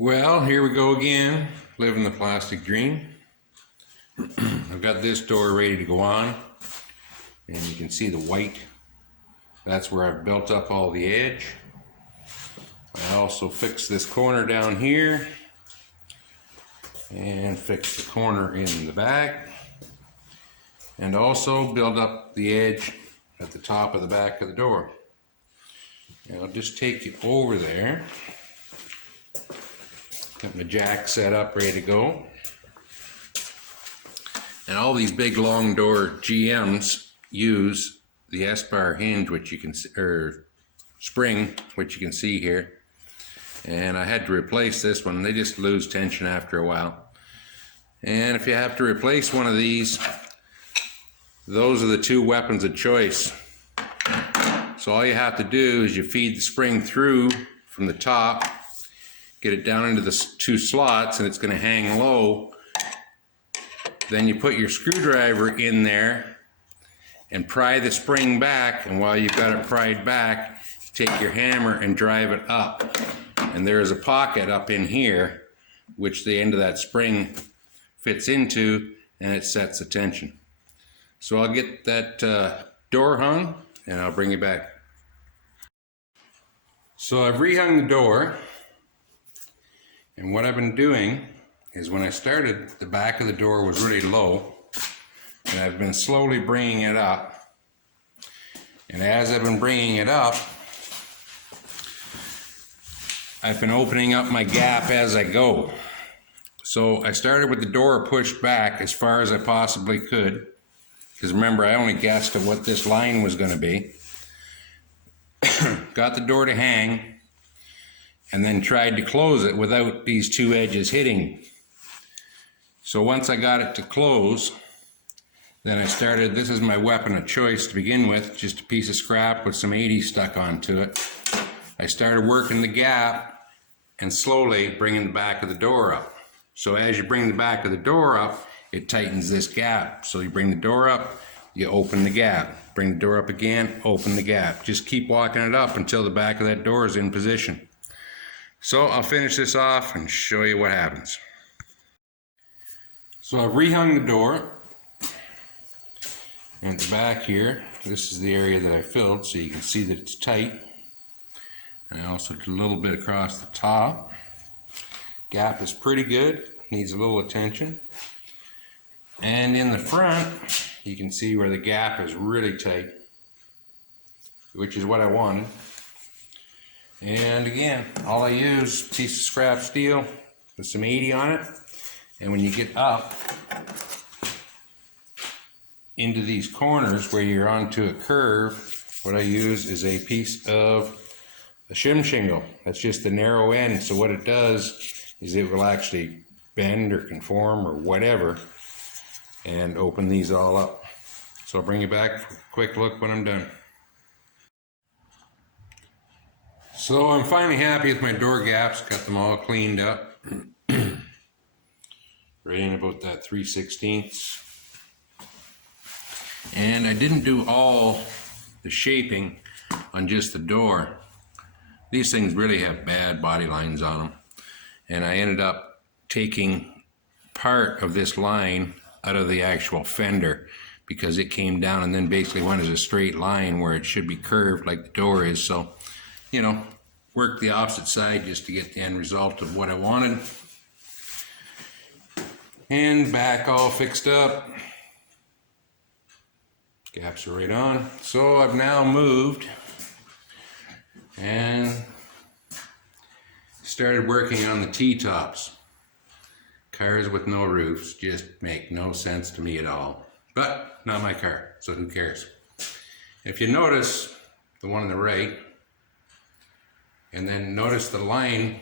Well, here we go again, living the plastic dream. I've got this door ready to go on, and you can see the white. That's where I've built up all the edge. I also fixed this corner down here, and fixed the corner in the back, and also build up the edge at the top of the back of the door. And I'll just take you over there. Got my jack set up, ready to go. And all these big long door GMs use the S-bar hinge, which you can see, or spring, which you can see here. And I had to replace this one. They just lose tension after a while. And if you have to replace one of these, those are the two weapons of choice. So all you have to do is you feed the spring through from the top, get it down into the two slots, and it's going to hang low. Then you put your screwdriver in there and pry the spring back, and while you've got it pried back, take your hammer and drive it up. And there is a pocket up in here which the end of that spring fits into, and it sets the tension. So I'll get that door hung and I'll bring you back. So I've rehung the door. And what I've been doing is, when I started, the back of the door was really low, and I've been slowly bringing it up. And as I've been bringing it up, I've been opening up my gap as I go. So I started with the door pushed back as far as I possibly could, because remember, I only guessed at what this line was going to be. Got the door to hang, and then tried to close it without these two edges hitting. So once I got it to close, then I started, this is my weapon of choice to begin with, just a piece of scrap with some 80 stuck onto it. I started working the gap and slowly bringing the back of the door up. So as you bring the back of the door up, it tightens this gap. So you bring the door up, you open the gap. Bring the door up again, open the gap. Just keep walking it up until the back of that door is in position. So I'll finish this off and show you what happens. So I've rehung the door. And at the back here, this is the area that I filled, so you can see that it's tight. And I also did a little bit across the top. Gap is pretty good, needs a little attention. And in the front, you can see where the gap is really tight, which is what I wanted. And again, all I use is a piece of scrap steel with some 80 on it. And when you get up into these corners where you're onto a curve, what I use is a piece of a shim shingle. That's just the narrow end. So what it does is it will actually bend or conform or whatever and open these all up. So I'll bring you back for a quick look when I'm done. So I'm finally happy with my door gaps, got them all cleaned up. Right in about that 3/16. And I didn't do all the shaping on just the door. These things really have bad body lines on them. And I ended up taking part of this line out of the actual fender because it came down and then basically went as a straight line where it should be curved like the door is. So, you know, work the opposite side just to get the end result of what I wanted. And back all fixed up. Gaps are right on. So I've now moved and started working on the T-tops. Cars with no roofs just make no sense to me at all. But not my car, so who cares? If you notice the one on the right, and then notice the line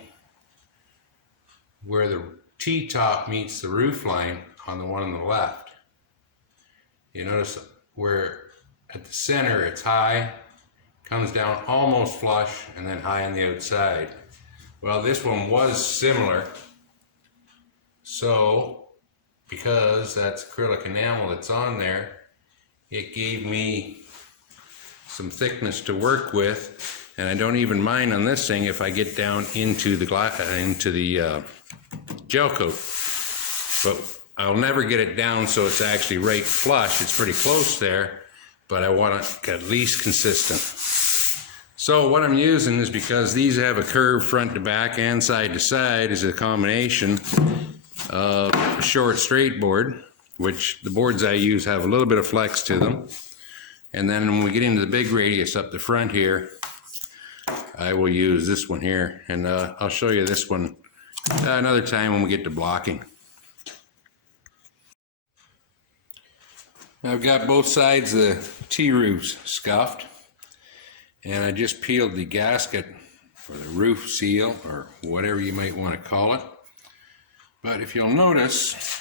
where the T-top meets the roof line on the one on the left. You notice where at the center it's high, comes down almost flush, and then high on the outside. Well, this one was similar. So, because that's acrylic enamel that's on there, it gave me some thickness to work with, And I don't even mind on this thing if I get down into the gel coat. But I'll never get it down so it's actually right flush. It's pretty close there, but I want it at least consistent. So what I'm using is, because these have a curve front to back and side to side, is a combination of a short straight board, which the boards I use have a little bit of flex to them. And then when we get into the big radius up the front here, I will use this one here, and I'll show you this one another time when we get to blocking. I've got both sides of the T-roofs scuffed, and I just peeled the gasket for the roof seal, or whatever you might want to call it. But if you'll notice,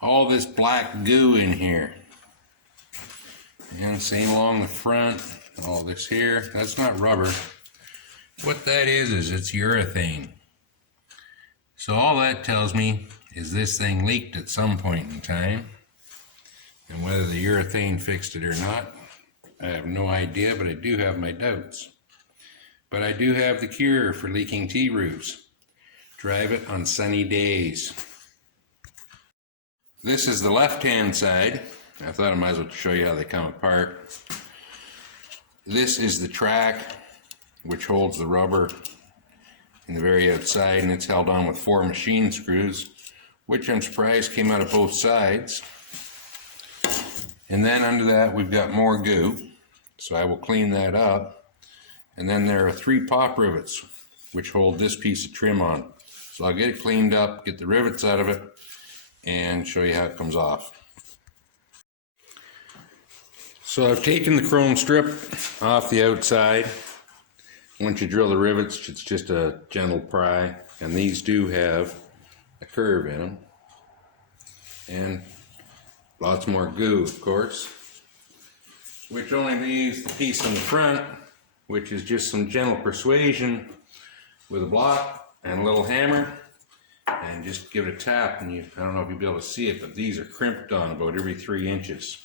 all this black goo in here, and same along the front, all this here, that's not rubber. What that is it's urethane. So all that tells me is this thing leaked at some point in time. And whether the urethane fixed it or not, I have no idea, but I do have my doubts. But I do have the cure for leaking T-roofs. Drive it on sunny days. This is the left-hand side. I thought I might as well show you how they come apart. This is the track, which holds the rubber in the very outside, and it's held on with 4 machine screws, which I'm surprised came out of both sides. And then under that we've got more goo, so I will clean that up. And then there are 3 pop rivets which hold this piece of trim on. So I'll get it cleaned up, get the rivets out of it, and show you how it comes off. So I've taken the chrome strip off the outside. Once you drill the rivets, it's just a gentle pry, and these do have a curve in them. And lots more goo, of course, which only leaves the piece on the front, which is just some gentle persuasion with a block and a little hammer, and just give it a tap, and I don't know if you'll be able to see it, but these are crimped on about every 3 inches.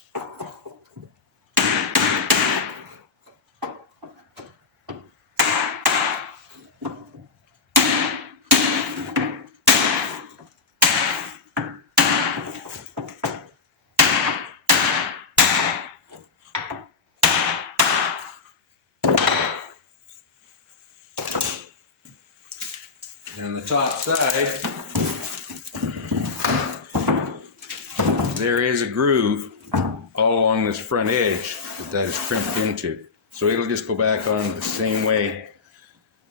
And on the top side, there is a groove all along this front edge that is crimped into. So it'll just go back on the same way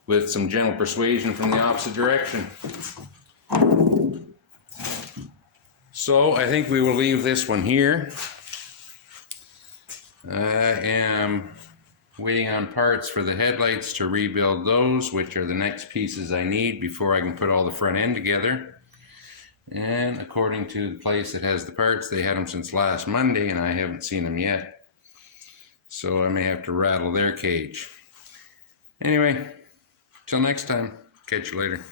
with some gentle persuasion from the opposite direction. So I think we will leave this one here. I am waiting on parts for the headlights to rebuild those, which are the next pieces I need before I can put all the front end together. And according to the place that has the parts, they had them since last Monday and I haven't seen them yet. So I may have to rattle their cage. Anyway, till next time, catch you later.